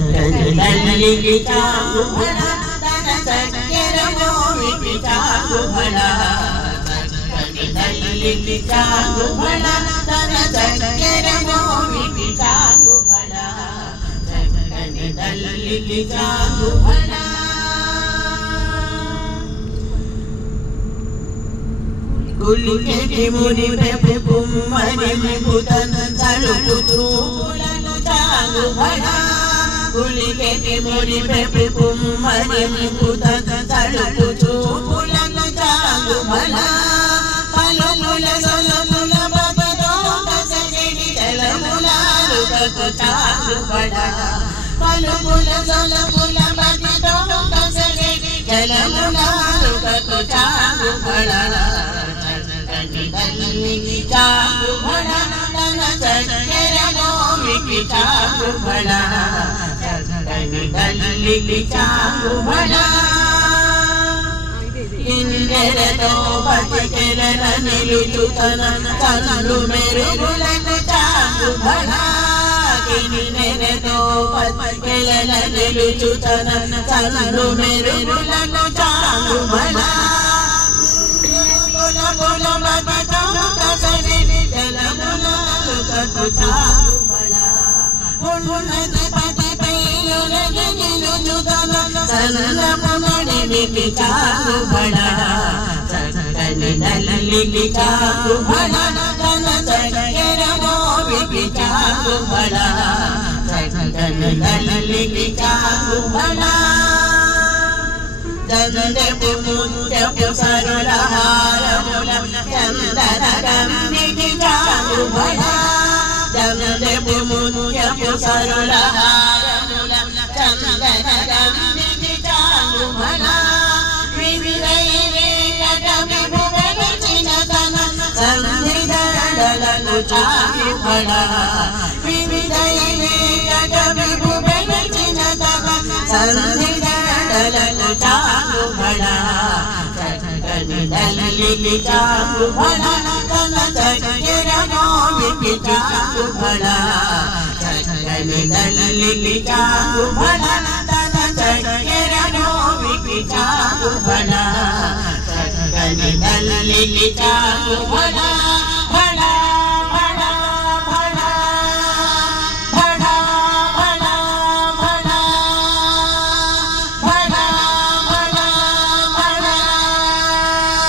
చక్కని చాకుబళ తన చక్కెర మోవికి చాకుబళ చక్కని తల్లికి చాకుబళ తన చక్కెర మోవికి చాకుబళ చక్కని తల్లికి చాకుబళ కులికెటి ముని పెపు కుమ్మరి విభుతన తలుపు చూపులను చాగుబళ కులికెటి ముని పెపు కుమ్మరి విభుతన తలుపు చూపులను చాగుబళ పలుకుల సొలముల బబదో కసగిడి జలములారుగకు చాగుబళ పలుకుల సొలముల బబదో కసగిడి జలములారుగకు చాగుబళ తల్లికి చాకుబళ తన చక్కెర మోవికి చాకుబళ చక్కని తల్లికి చాకుబళ కిన్నెరతో బతికెలన నిలుచు తన కళ్ళు మెరుగులను చాకుబళ కిన్నెరతో బతికెలన నిలుచు తన కళ్ళు మెరుగులను చాకుబళ చక్కని తల్లికి చాకుబళ తన చక్కెర మోవికి చాకుబళ చక్కని తల్లికి చాకుబళ చంద్రపు ముత్యపు సరుల హారముల చందన గంధికి చాకుబళ చంద్రపు ముత్యపు సరుల హారముల చందన గంధికి చాకుబళ వివిధైవేకట విభువెలచిన తన సంధిదడలకు చాకుబళ వివిధైవేకట విభువెలచిన తన సంధిదడలకు చాకుబళ చక్కని తల్లికి చాకుబళ తన చక్కెర మోవికి చాకుబళ చక్కని తల్లికి చాకుబళ తన చక్కెర మోవికి చాకుబళ చక్కని తల్లికి చాకుబళ